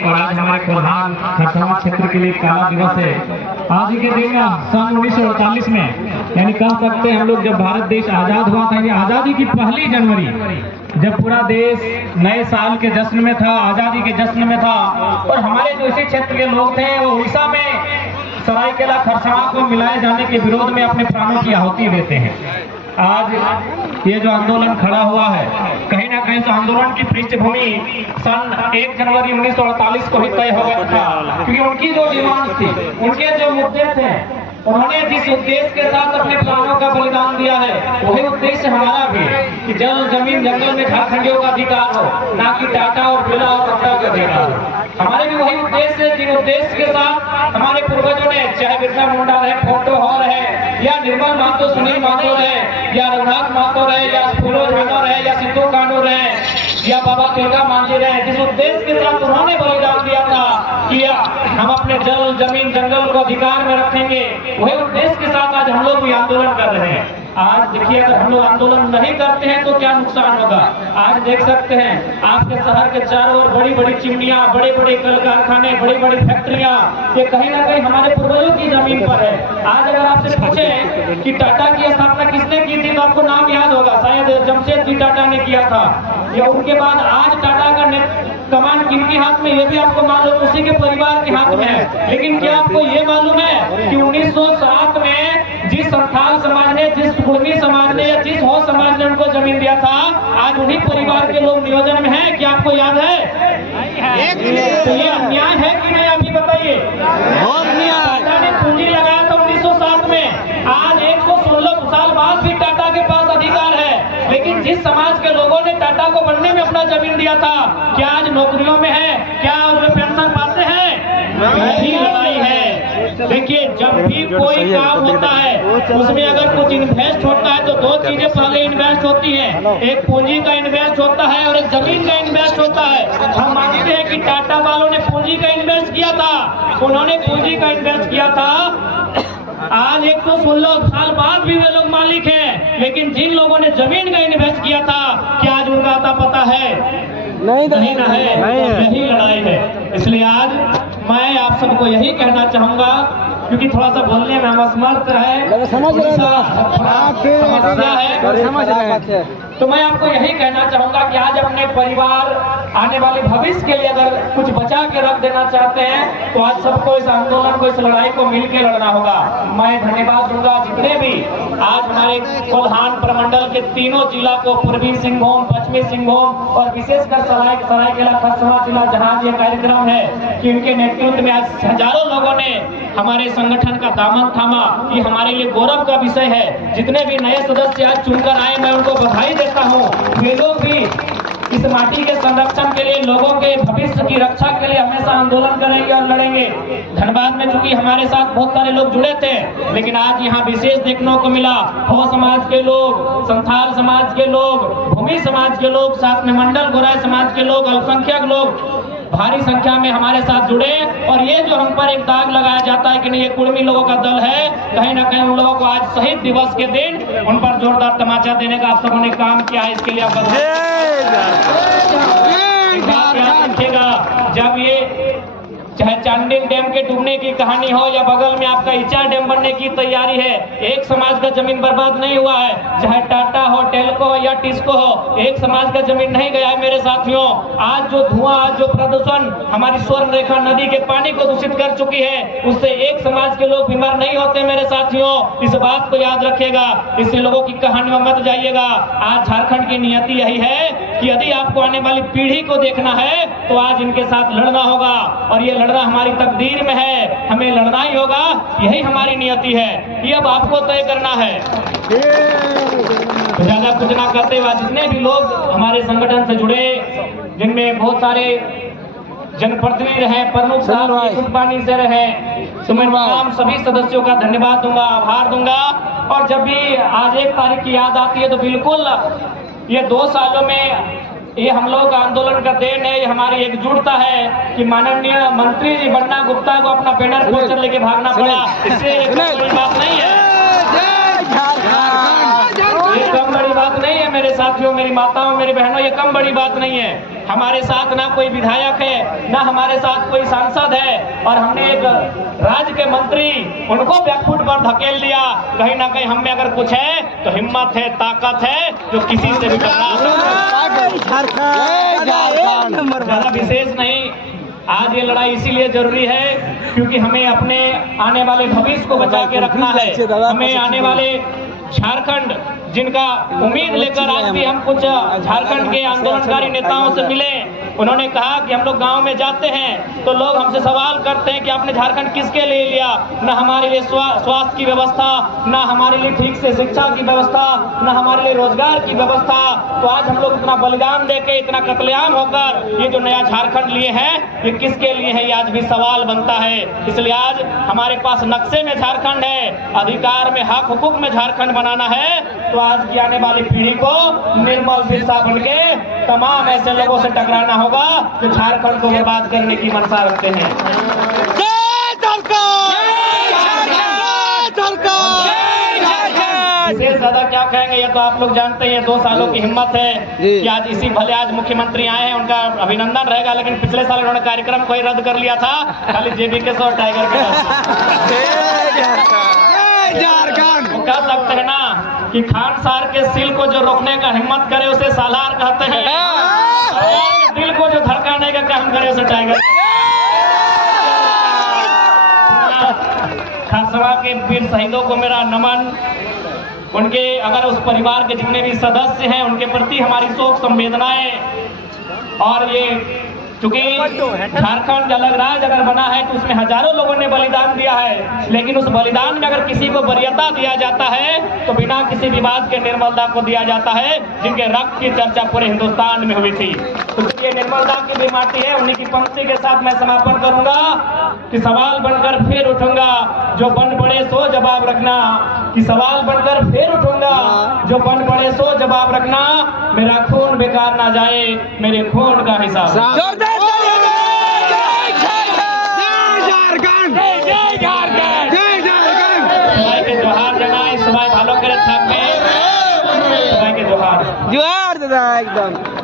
और आज हमारे प्रधान खरसावां क्षेत्र के लिए काला दिवस है। आज के दिन सन 1948 में यानी कह सकते हैं हम लोग जब भारत देश आजाद हुआ था, ये आजादी की पहली जनवरी जब पूरा देश नए साल के जश्न में था, आजादी के जश्न में था, और हमारे जो इसी क्षेत्र के लोग थे वो उड़ीसा में सरायकेला खरसावां को मिलाए जाने के विरोध में अपने प्राणों की आहुति देते हैं। आज ये जो आंदोलन खड़ा हुआ है, कहीं ना कहीं से आंदोलन की पृष्ठभूमि सन 1 जनवरी 1948 को ही तय हो गया था, क्योंकि उनकी जो डिमांड थी, उनके जो मुद्दे थे, उन्होंने जिस उद्देश्य के साथ अपने प्राणों का बलिदान दिया है, वही उद्देश्य हमारा भी है कि जल जमीन जंगल में झारखंडियों का अधिकार हो, ना कि टाटा और बिरला और रत्ता का अधिकार हो। हमारे भी वही उद्देश्य है जिन उद्देश्य के साथ हमारे पूर्वजों ने, चाहे बिरसा मुंडा रहे, फोटो हॉर है, या निर्मल महतो, सुनील महतो रहे, या रघुनाथ महतो रहे, या फूलो झानो रहे, या सिद्धू कानू रहे, या बाबा तिलका मांझी रहे, जिस उद्देश्य के साथ उन्होंने बलिदान दिया था कि हम अपने जल जमीन जंगल को अधिकार में रखेंगे, वही उद्देश्य के साथ आज हम लोग भी आंदोलन कर रहे हैं। आज देखिए, अगर हम लोग आंदोलन नहीं करते हैं तो क्या नुकसान होगा। आज देख सकते हैं आपके शहर के चारों ओर बड़ी बड़ी चिमनियां, बड़े बड़े कल कारखाने, बड़ी बड़ी फैक्ट्रियां, ये कहीं ना कहीं हमारे पूर्वजों की जमीन पर है। आज अगर आपसे पूछे कि टाटा की स्थापना किसने की थी तो आपको नाम याद होगा, शायद जमशेदजी टाटा ने किया था, या उनके बाद आज टाटा का कमान किनके हाथ में, ये भी आपको मालूम, उसी के परिवार के हाथ में है। लेकिन क्या आपको ये मालूम है कि 1907 में जिस संथाल समाज ने, जिस कुर्मी समाज ने, या जिस हो समाज ने उनको जमीन दिया था, आज उन्हीं परिवार के लोग नियोजन में हैं? क्या आपको याद है? तो ये अन्याय है कि नहीं, आप ही बताइए। टाटा ने पूंजी लगाया था 1907 में, आज 116 साल बाद भी टाटा के पास अधिकार है, लेकिन जिस समाज के लोगों ने टाटा को बनने में अपना जमीन दिया था, क्या आज नौकरियों में है? क्या उसमें पेंशन पाते हैं? यही लड़ाई है। देखिए, जब भी कोई काम होता है उसमें अगर कुछ इन्वेस्ट होता है तो दो चीजें पहले इन्वेस्ट होती हैं, एक पूंजी का इन्वेस्ट होता है और एक जमीन का इन्वेस्ट होता है। हम मानते हैं कि टाटा वालों ने पूंजी का इन्वेस्ट किया था, उन्होंने पूंजी का इन्वेस्ट किया था। आज 116 साल बाद भी वे लोग मालिक हैं, लेकिन जिन लोगों ने जमीन का इन्वेस्ट किया था, क्या आज उनका आता पता है? नहीं ना है। यही लड़ाई है। इसलिए आज मैं आप सबको यही कहना चाहूंगा, क्योंकि थोड़ा सा बोलने में हम असमर्थ है, समस्या है, तो मैं आपको यही कहना चाहूंगा कि आज अपने परिवार, आने वाले भविष्य के लिए अगर कुछ बचा के रख देना चाहते हैं तो आज सबको इस आंदोलन को, इस लड़ाई को मिलकर लड़ना होगा। मैं धन्यवाद दूंगा जितने भी आज हमारे कोल्हान प्रमंडल के तीनों जिला को, पूर्वी सिंहभूम, पश्चिमी सिंहभूम और विशेषकर सरायकेला खरसावां जिला, जहां ये कार्यक्रम है कि उनके नेतृत्व में आज हजारों लोगों ने हमारे संगठन का दामन थामा। ये हमारे लिए गौरव का विषय है। जितने भी नए सदस्य आज चुनकर आए, मैं उनको बधाई देता हूँ। वे लोग भी इस माटी के संरक्षण के लिए, लोगों के भविष्य की रक्षा के लिए हमेशा आंदोलन करेंगे और लड़ेंगे। धनबाद में चूंकि हमारे साथ बहुत सारे लोग जुड़े थे, लेकिन आज यहाँ विशेष देखने को मिला, हो समाज के लोग, संथाल समाज के लोग, भूमि समाज के लोग, साथ में मंडल गोराई समाज के लोग, अल्पसंख्यक लोग भारी संख्या में हमारे साथ जुड़े। और ये जो हम पर एक दाग लगाया जाता है कि नहीं ये कुर्मी लोगों का दल है, कहीं ना कहीं उन लोगों को आज शहीद दिवस के दिन उन पर जोरदार तमाचा देने का आप सबों ने काम किया है, इसके लिए आप रखिएगा। जब ये चाहे चांडिल डैम के डूबने की कहानी हो या बगल में आपका इचा डैम बनने की तैयारी है, एक समाज का जमीन बर्बाद नहीं हुआ है। चाहे टाटा हो, टेल्को हो या टिस्को हो, एक समाज का जमीन नहीं गया है मेरे साथियों। आज जो धुआं, आज जो प्रदूषण हमारी स्वर्ण रेखा नदी के पानी को दूषित कर चुकी है, उससे एक समाज के लोग बीमार नहीं होते मेरे साथियों। इस बात को याद रखिएगा, इससे लोगों की कहानियों मत जाइएगा। आज झारखंड की नियति यही है कि यदि आपको आने वाली पीढ़ी को देखना है तो आज इनके साथ लड़ना होगा, और ये लड़ना हमारी तकदीर में है, हमें लड़ना ही होगा, यही हमारी नियति है। ये अब आपको तय करना है। तो ज्यादा कुछ ना करते हुए जितने भी लोग हमारे संगठन से जुड़े, जिनमें बहुत सारे जनप्रतिनिधि रहे, प्रमुख साहब से रहे, तो मैं तमाम सभी सदस्यों का धन्यवाद दूंगा, आभार दूंगा। और जब भी आज 1 तारीख की याद आती है तो बिल्कुल ये 2 सालों में ये हम लोग का आंदोलन का देन है, ये हमारी एकजुटता है कि माननीय मंत्री जी बन्ना गुप्ता को अपना बैनर पोस्टर लेके भागना पड़ा। इससे कम बड़ी बात नहीं है, ये कम बड़ी बात नहीं है मेरे साथियों, मेरी माताओं, मेरी बहनों, ये कम बड़ी बात नहीं है। हमारे साथ ना कोई विधायक है, ना हमारे साथ कोई सांसद है, और हमने एक राज्य के मंत्री उनको बैकफुट पर धकेल दिया। कहीं ना कहीं हम में अगर कुछ है तो हिम्मत है, ताकत है, जो किसी से भी टकरा ज्यादा विशेष नहीं। आज ये लड़ाई इसीलिए जरूरी है क्योंकि हमें अपने आने वाले भविष्य को बचा के रखना है। हमें आने वाले झारखंड, जिनका उम्मीद लेकर आज भी हम कुछ झारखंड के आंदोलनकारी नेताओं से मिले, उन्होंने कहा कि हम लोग गांव में जाते हैं तो लोग हमसे सवाल करते हैं कि आपने झारखंड किसके लिए लिया? न हमारे लिए स्वास्थ्य की व्यवस्था, न हमारे लिए ठीक से शिक्षा की व्यवस्था, न हमारे लिए रोजगार की व्यवस्था। तो आज हम लोग इतना बलिदान देके, इतना कत्लेआम होकर ये जो नया झारखंड लिए हैं, ये किसके लिए है? ये आज भी सवाल बनता है। इसलिए आज हमारे पास नक्शे में झारखंड है, अधिकार में, हक हुकूक में झारखंड बनाना है। तो आज की आने वाली पीढ़ी को निर्मल बिरसा बन के तमाम ऐसे लोगों से टकराना होगा जो झारखंड को बर्बाद करने की मंशा रखते हैं। विशेष ज्यादा क्या कहेंगे, ये तो आप लोग जानते हैं। 2 सालों की हिम्मत है कि आज इसी भले आज मुख्यमंत्री आए हैं, उनका अभिनंदन रहेगा। लेकिन पिछले साल उन्होंने कार्यक्रम को ही रद्द कर लिया था, खाली जेबी के और टाइगर के वो कह सकते हैं ना कि खान सार के सिल को जो रोकने का हिम्मत करे उसे सालार कहते हैं, और दिल को जो धड़काने का काम करे उसे टाइगर। खारसवा के वीर शहीदों को मेरा नमन। उनके अगर उस परिवार के जितने भी सदस्य हैं उनके प्रति हमारी शोक संवेदनाएं। और ये चूंकि झारखंड अलग राज्य अगर बना है तो उसमें हजारों लोगों ने बलिदान दिया है, लेकिन उस बलिदान में अगर किसी को वरीयता दिया जाता है तो बिना किसी विवाद के निर्मलदा को दिया जाता है, जिनके रक्त की चर्चा पूरे हिंदुस्तान में हुई थी। तो ये निर्मलदा की भी माटी है। उन्हीं की पंक्ति के साथ मैं समापन करूंगा कि सवाल बनकर फिर उठूंगा, जो बन पड़े सो जवाब रखना। कि सवाल बनकर फिर उठूंगा, जो बन पड़े सो जवाब रखना। मेरा खून बेकार ना जाए, मेरे खून का हिसाब। जोहार जनाए सबाई भालो करे थाकबे, सबाई के जोहार। जोहार दादा एकदम।